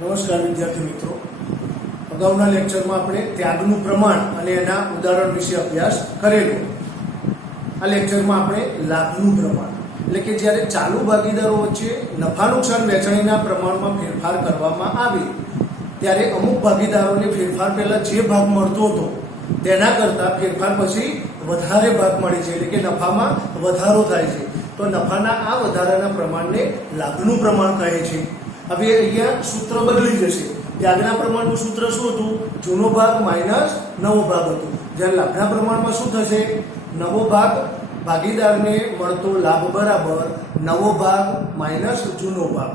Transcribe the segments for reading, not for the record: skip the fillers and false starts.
નમસ્કાર વિદ્યાર્થી મિત્રો, અગાઉના લેક્ચરમાં આપણે ત્યાગનું પ્રમાણ અને એના ઉદાહરણ વિશે અભ્યાસ કરેલો. આ લેક્ચરમાં આપણે લાભનું પ્રમાણ એટલે કે જ્યારે ચાલુ ભાગીદારો વચ્ચે નફા નુકસાન વહેંચણીના પ્રમાણમાં ફેરફાર કરવામાં આવે ત્યારે અમુક ભાગીદારોને ફેરફાર પહેલા જે ભાગ મળતો હતો તેના કરતાં ફેરફાર પછી વધારે ભાગ મળે છે, એટલે કે નફામાં વધારો થાય છે. તો નફાના આ વધારાના પ્રમાણને લાભનું પ્રમાણ કહે છે. હવે અહીંયા સૂત્ર બદલી જશે. ત્યાગના પ્રમાણનું સૂત્ર શું હતું? જૂનો ભાગ માઇનસ નવો ભાગ હતું. જ્યારે લાભના પ્રમાણમાં શું થશે? નવો ભાગ ભાગીદારને મળતો લાભ બરાબર નવો ભાગ માઇનસ જૂનો ભાગ.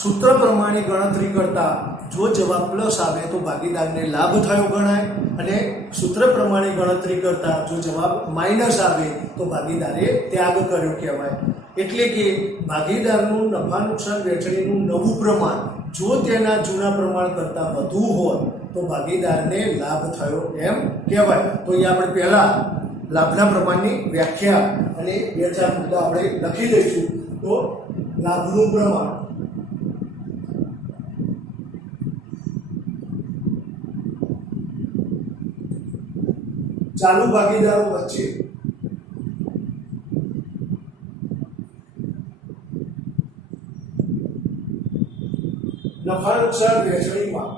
સૂત્ર પ્રમાણે ગણતરી કરતા જો જવાબ પ્લસ આવે તો ભાગીદારને લાભ થયો ગણાય, અને સૂત્ર પ્રમાણે ગણતરી કરતા જો જવાબ માઇનસ આવે તો ભાગીદારે ત્યાગ કર્યો કહેવાય. એટલે કે ભાગીદારનું નફા નુકસાન વહેંચણીનું નવું પ્રમાણ જો તેના જૂના પ્રમાણ કરતાં વધુ હોય તો ભાગીદારને લાભ થયો એમ કહેવાય. તો અહીંયા આપણે પહેલા લાભના પ્રમાણની વ્યાખ્યા અને બે ચાર મુદ્દા આપણે લખી દઈશું. તો લાભનું પ્રમાણ ચાલુ ભાગીદારો વચ્ચે નફા નુકસાન વહેંચણીમાં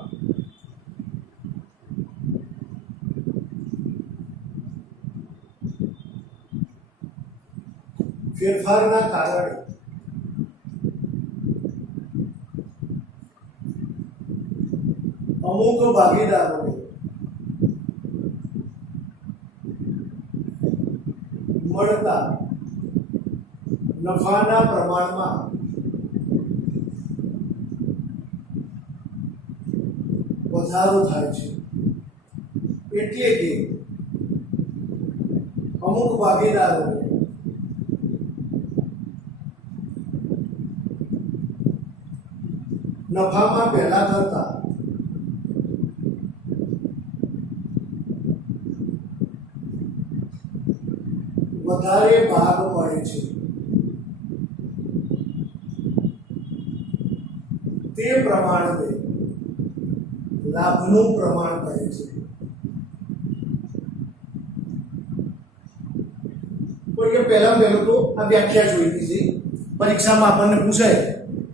ફેરફારના કારણે અમુક ભાગીદારોને મળતા નફાના પ્રમાણમાં વધારો થાય છે. એટલે કે અમુક ભાગીદારોને નફામાં પહેલા કરતા વધારે ભાગ મળે છે. તે પ્રમાણને લાભનું પ્રમાણ કહે છે. તો એ પહેલા તો આ વ્યાખ્યા જોઈ લીધી. પરીક્ષામાં આપણને પૂછાય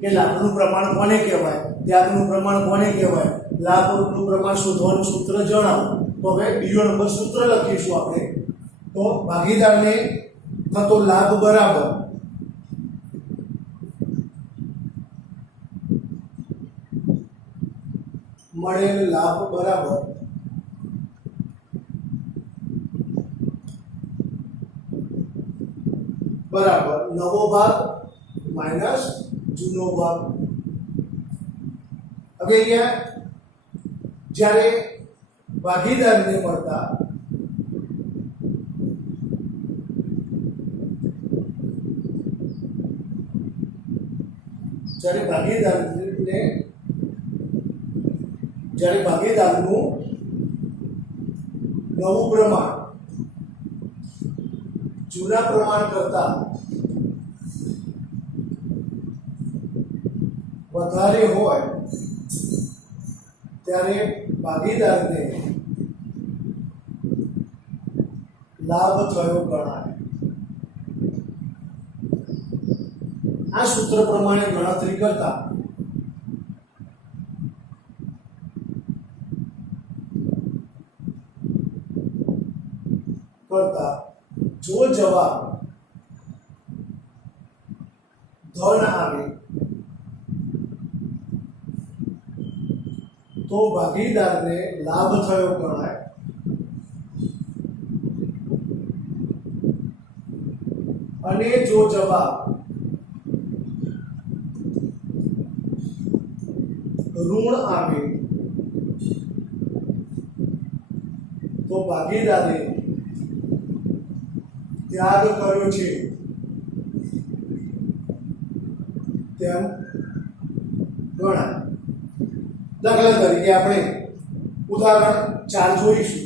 કે લાભનું પ્રમાણ કોને કહેવાય, ત્યાગનું પ્રમાણ કોને કહેવાય, લાભનું પ્રમાણ શોધવાનું સૂત્ર જણાવો. તો હવે બીજો નંબર સૂત્ર લખીશું આપણે. તો ભાગીદારને થતો લાભ બરાબર મળેલ લાભ બરાબર નવો ભાગ માઇનસ જૂનો ભાગ. હવે અહીંયા જ્યારે ભાગીદારને મળતા જ્યારે ભાગીદારનું નવું પ્રમાણ જૂના પ્રમાણ કરતા વધારે હોય ત્યારે ભાગીદારને લાભ થયો ગણાય. આ સૂત્ર પ્રમાણે ગણતરી કરતા જો જવાબ ધન આવે તો ભાગીદારને લાભ થયો ગણાય. અને જો જવાબ ઋણ આવે તો ભાગીદારે ત્યાગ કર્યો છે તેમ ગણાય. દાખલા તરીકે આપણે ઉદાહરણ 4 જોઈશું.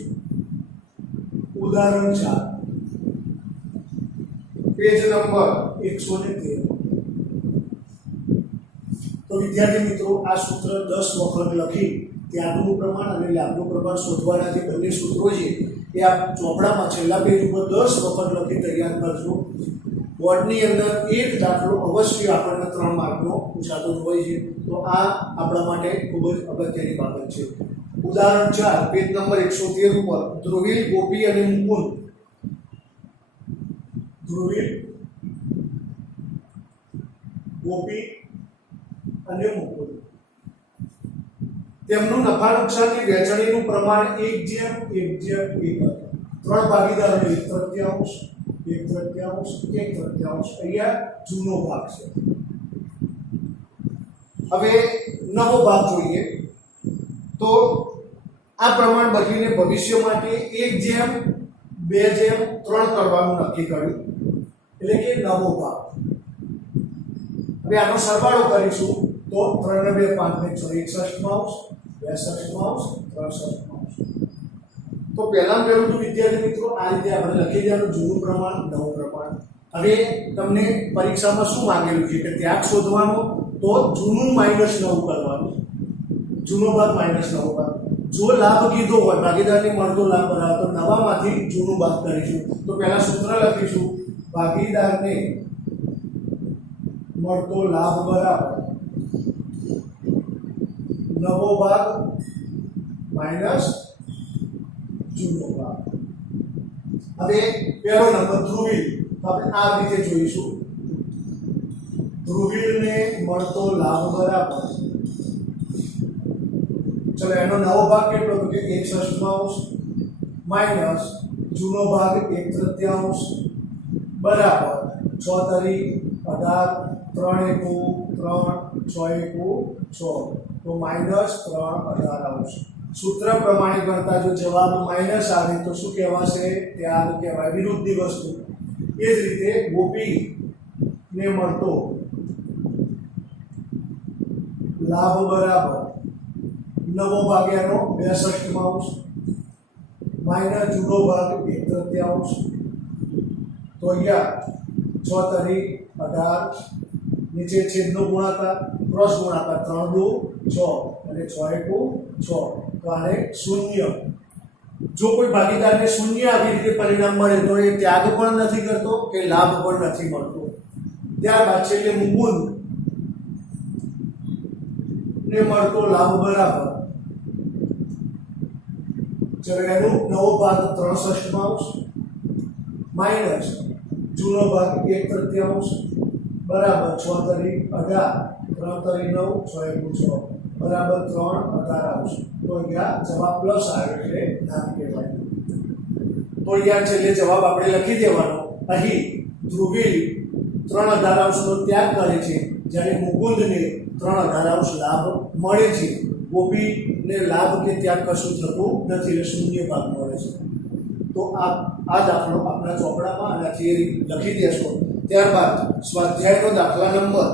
ઉદાહરણ 4 પેજ નંબર 113. તો તો વિદ્યાર્થી મિત્રો આ સૂત્ર 10 વખત લખી ત્યાગનું પ્રમાણ અને લાભનું પ્રમાણ શોધવાના જે બંને સૂત્રો છે એ આ ચોપડામાં છેલ્લા પેજ ઉપર 10 વખત લખી તૈયાર કરજો. બોર્ડની અંદર એક દાખલો અવશ્ય આપણને 3 માર્કનો પૂછાતો જ હોય છે, તો આ આપણા માટે ખૂબ જ અગત્યની બાબત છે. ઉદાહરણ 4 પેજ નંબર 113 ઉપર ધ્રુવીલ, ગોપી અને મુકુંદ. ધ્રુવીલ, ગોપી અને મુકુંદ તેમનું નફા નુકસાનની વહેંચણીનું પ્રમાણ 1:1:1. 3 ભાગીદારોને 1/3, 1/3, 1/3. અહીંયા જૂનો ભાગ છે. હવે નવો ભાગ જોઈએ તો આ પ્રમાણ બદલીને ભવિષ્ય માટે 1:2:3 કરવાનું નક્કી કર્યું, એટલે કે નવો ભાગ. હવે આનો સરવાળો કરીશું તો 3 ને 2 5 ને 6 61, 62, 63. તો પહેલા પહેલું તો વિદ્યાર્થી મિત્રો આ રીતે આપણે લખી દેવાનું જૂનું પ્રમાણ, નવું પ્રમાણ. હવે તમને પરીક્ષામાં શું માંગેલું છે કે ત્યાગ શોધવાનો, તો જૂનું માઈનસ નવું કરવાનું, જૂનો ભાગ માઈનસ નવો ભાગ. જો લાભ કીધો હોય ભાગીદારને મળતો લાભ બરાબર, તો નવામાંથી જૂનું બાદ કરીશું. તો પહેલા સૂત્ર લખીશું ભાગીદારને મળતો લાભ બરાબર નવો ભાગ માઈનસ જૂનો ભાગ. હવે પહેલો નંબર ધ્રુવીલ, તો આપણે આ રીતે જોઈશું. ધ્રુવીલને મળતો લાભ બરાબર, ચલો એનો નવો ભાગ કેટલો, તો કે 1/6 માઈનસ જૂનો ભાગ 1/3 બરાબર 6 * 18, 3 * 1 3, 6 * 1 6, તો -3/18. સૂત્ર પ્રમાણે ગણતા જો જવાબ માઈનસ આવે તો શું કહેવાશે? ત્યાગ કહેવાય, વિરુદ્ધની વસ્તુ. એ જ રીતે ગોપી ને મળતો લાભ બરાબર નવો ભાગ એનો 62 માઈનસ જૂનો ભાગ 1/3, તો અહીંયા 6 * 18 નીચે છેદનો ગુણાકાર ક્રોસ ગુણાકાર 3 * 2 6 અને 6 * 6, તો આને 0. જો કોઈ ભાગીદારને 0 આવી રીતે પરિણામ મળે તો એ ત્યાગ પણ નથી કરતો કે લાભ પણ નથી મળતો. ત્યારબાદ છેલ્લે મુકુંદ ને મળતો લાભ બરાબર, ચલો એનો નવો ભાગ 3/6 માઈનસ જૂનો ભાગ 1/3 બરાબર 6 * 18 3 * 9 6 * 6 બરાબર 3/18. તો અહીંયા જવાબ પ્લસ આવે એટલે નામ કહેવાય. તો અહીંયા છેલ્લે જવાબ આપણે લખી દેવાનો. અહીં ધ્રુવીલ 3/18 નો ત્યાગ કરે છે, જ્યારે મુકુંદને 3/18 લાભ મળે છે. ગોપીને લાભ કે ત્યાગ કશું થતું નથી, એટલે શૂન્ય ભાગ મળે છે. તો આ દાખલો આપણા ચોપડામાં અને થિયરી લખી દેશો. ત્યારબાદ સ્વાધ્યાયનો દાખલા નંબર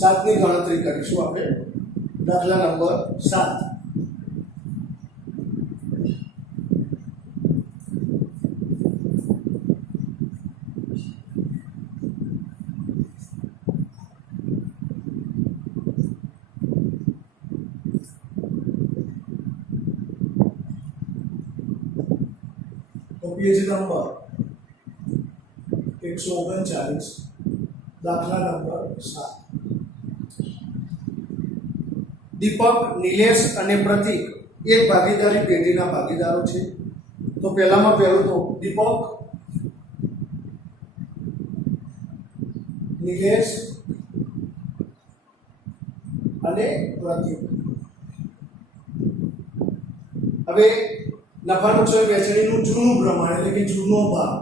7 ની ગણતરી કરીશું આપણે. દાખલા નંબર 7. પેજ નંબર 139, દાખલા નંબર 7. દીપક, નિલેશ અને પ્રતીક એક ભાગીદારી પેઢીના ભાગીદારો છે. તો પહેલામાં પહેલું તો દીપક, નિલેશ અને પ્રતીક. હવે નફા નુકસાન વહેંચણીનું જૂનું પ્રમાણ એટલે કે જૂનો ભાગ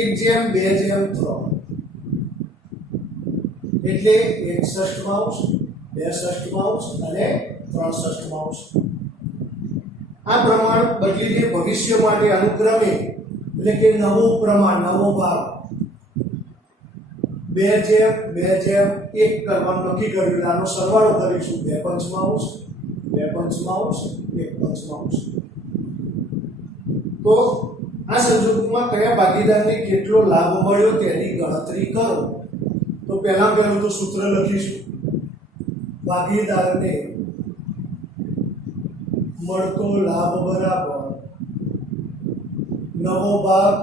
1:2:3 એટલે 61/62 અને 63/. આ પ્રમાણ બદલીને ભવિષ્ય માટે અનુક્રમે એટલે કે નવો પ્રમાણ, નવો ભાગ 2/1 કરવાનું નક્કી કર્યું એટલે આનો સરવાળો કરીશું 2 પંચમાંશ 2 પંચમાંશ 1 પંચમાંશ. તો આ સંજોગોમાં કયા ભાગીદારને કેટલો લાભ મળ્યો તેની ગણતરી કરો. તો પહેલું તો સૂત્ર લખીશું. ભાગીદારને મળતો લાભ બરાબર નવો ભાગ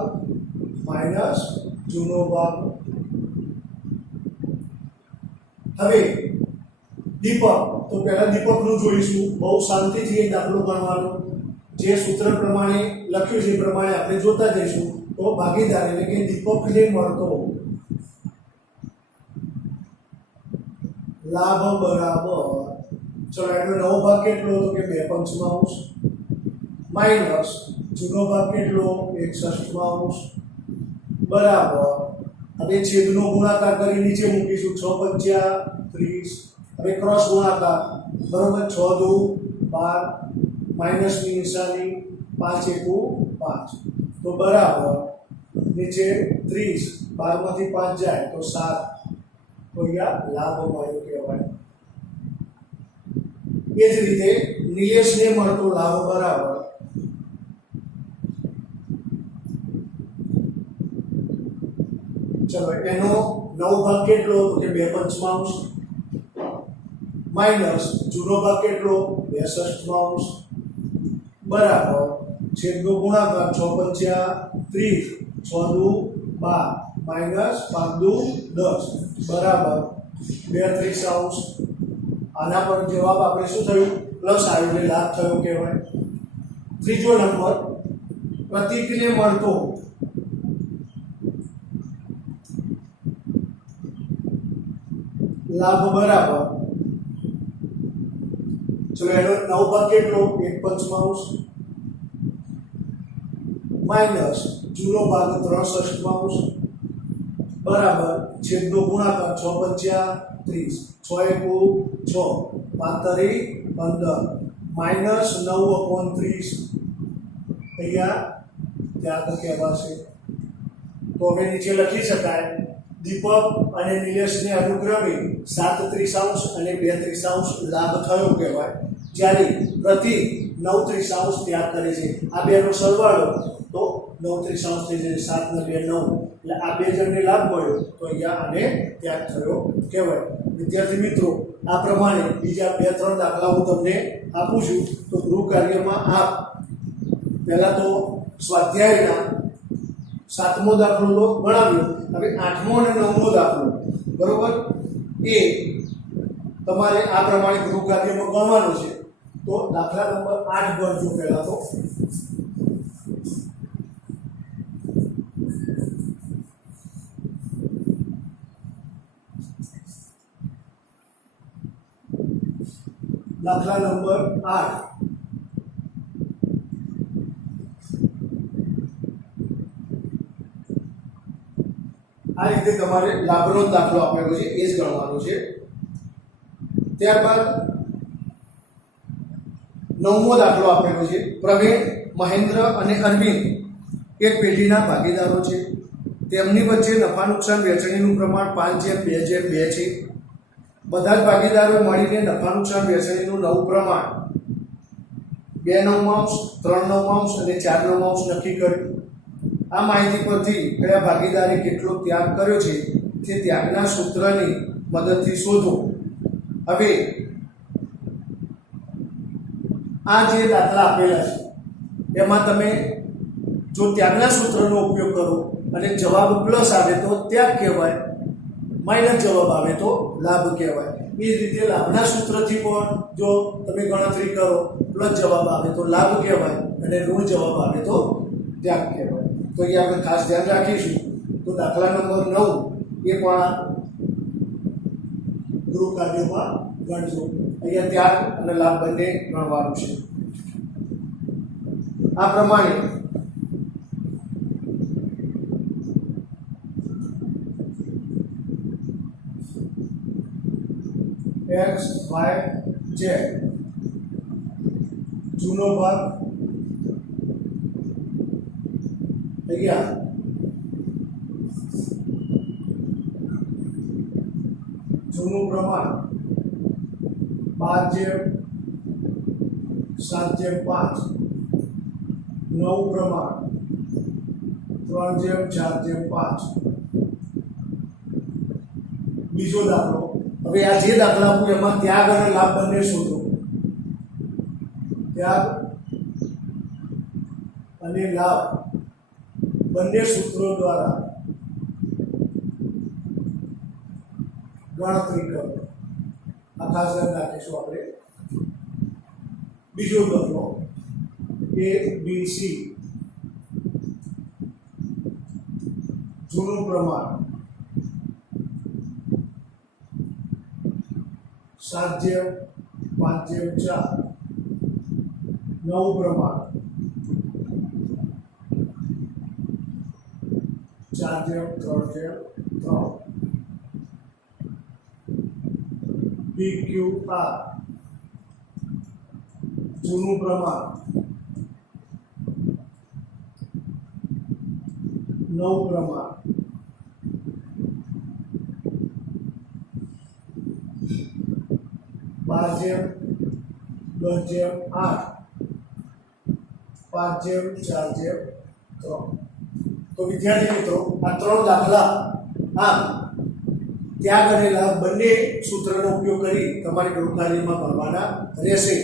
માઈનસ જૂનો ભાગ. હવે દીપક, તો પહેલા દીપકનું જોઈશું. બહુ શાંતિથી એક દાખલો ગણવાનો. જે સૂત્ર પ્રમાણે લખ્યું છે એ પ્રમાણે આપણે જોતા જઈશું. તો ભાગીદાર એટલે કે દીપકને મળતો લાભ બરાબર, ચલો એનો નવો ભાગ કેટલો, તો કે 2 પંચમાંશ માઈનસ જૂનો ભાગ કેટલો 1 ષષ્ઠમાંશ બરાબર. હવે છેદનો ગુણાકાર કરી નીચે મૂકીશું. 6 પંચા 30. હવે ક્રોસ ગુણાકાર બરાબર. 6 દુ 12 માઈનસ ની નિશાની 5 એકુ 5 તો બરાબર નીચે 30. 12 માંથી 5 જાય તો 7. તો અહીંયા લાભ મળ્યો કહેવાય. એ જ રીતે નિલેશને મળતો લાભ બરાબર ચલો એનો નવો ભાગ કેટલો, તો કે 2 પંચમાંશ માઈનસ જૂનો ભાગ કેટલો 2 ષષ્ઠમાંશ બરાબર છેદનો ગુણાકાર 6 પંચા 30 6 દુ 12 માઈનસ 5 દુ 10 બરાબર 2 ત્રીસાંશ. આના પર જવાબ આપણે શું થયું, પ્લસ આવ્યું એટલે લાભ થયો કહેવાય. ત્રીજો નંબર પ્રતીકને મળતો લાભ બરાબર ચલો એનો નવ ભાગ કેટલો 1 પંચમાંશ માઈનસ જૂનો ભાગ 3 ષષ્ઠમાંશ બરાબર છેદનો ગુણાકાર 6 પંચા 30 6 એકુ 6 5 તરી 15 માઈનસ 9/30 અહીંયા ત્યાગ કહેવાશે. તો હવે નીચે લખી શકાય દીપક અને નિલેશને અનુક્રમે 7 ત્રીસાંશ અને 2 ત્રીસાંશ લાભ થયો કહેવાય. જ્યારે પ્રતીક 9 ત્રીસાંશ ત્યાગ કરે છે. આ બેનો સરવાળો તો 9 ત્રીસાંશ થઈ જાય. 7 ને 2 9 એટલે આ બે જણને લાભ મળ્યો તો અહીંયા આને ત્યાગ થયો કહેવાય. વિદ્યાર્થી મિત્રો, આ પ્રમાણે બીજા 2-3 દાખલા હું તમને આપું છું. તો ગૃહ કાર્યમાં આપ પહેલા તો સ્વાધ્યાયના 7મો દાખલો તો ગણાવ્યો. હવે 8મો અને 9મો દાખલો બરોબર એ તમારે આ પ્રમાણે ગૃહ કાર્યમાં ગણવાનો છે. તો દાખલા નંબર 8 ગણજો પહેલા તો. દાખલા નંબર 8 આ રીતે તમારે લાભનો દાખલો આપેલો છે એ જ ગણવાનો છે. ત્યારબાદ 9મો દાખલો આપેલો છે. પ્રવીણ, મહેન્દ્ર અને અરવિંદ એક પેઢીના ભાગીદારો છે. તેમની વચ્ચે નફા નુકસાન વહેંચણીનું પ્રમાણ 5/2/2 છે. બધા જ ભાગીદારો મળીને નફા નુકસાન વહેંચણીનું નવું પ્રમાણ 2/9 3/9 અને 4/9 નક્કી કર્યું. આ માહિતી પરથી કયા ભાગીદારે કેટલો ત્યાગ કર્યો છે તે ત્યાગના સૂત્રની મદદથી શોધો. હવે આ જે દાખલા આપેલા છે એમાં તમે જો ત્યાગના સૂત્રનો ઉપયોગ કરો અને જવાબ પ્લસ આવે તો ત્યાગ કહેવાય, માઇનસ જવાબ આવે તો લાભ કહેવાય. એ જ રીતે લાભના સૂત્રથી પણ જો તમે ગણતરી કરો પ્લસ જવાબ આવે તો લાભ કહેવાય અને ઋણ જવાબ આવે તો ત્યાગ કહેવાય. તો એ આપણે ખાસ ધ્યાન રાખીશું. તો દાખલા નંબર 9 એ પણ ગૃહ કાર્યોમાં ગણજો. અહીંયા ત્યાગ અને લાભ બંને ગણવાનું છે. આ પ્રમાણે x y z જૂનો ભાગ અહીંયા જૂનું પ્રમાણ 12/7/5, નવું પ્રમાણ 3/4/5. બીજો દાખલો. હવે આ જે દાખલા આપું એમાં ત્યાગ અને લાભ બંને શોધો. ત્યાગ અને લાભ બંને સૂત્રો દ્વારા ગણતરી કરો. આ ખાસ ધ્યાન રાખીશું આપણે. બીજો દાખલો ABC, જૂનું પ્રમાણ 7/5/4, નવું પ્રમાણ 4/3/3. PQR, જૂનું પ્રમાણ, નવું પ્રમાણ, 12/10/8, 5/4/3. તો વિદ્યાર્થી મિત્રો, આ ત્રણ દાખલા ત્યાગ અને લાભ બંને સૂત્રનો ઉપયોગ કરી તમારી ગણકારીમાં ભરવાના રહેશે.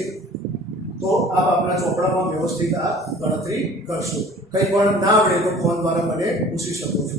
તો આપ આપણા ચોપડામાં વ્યવસ્થિત આ ગણતરી કરશો. કંઈ પણ ના આવડે તો ફોન દ્વારા મને પૂછી શકો છો.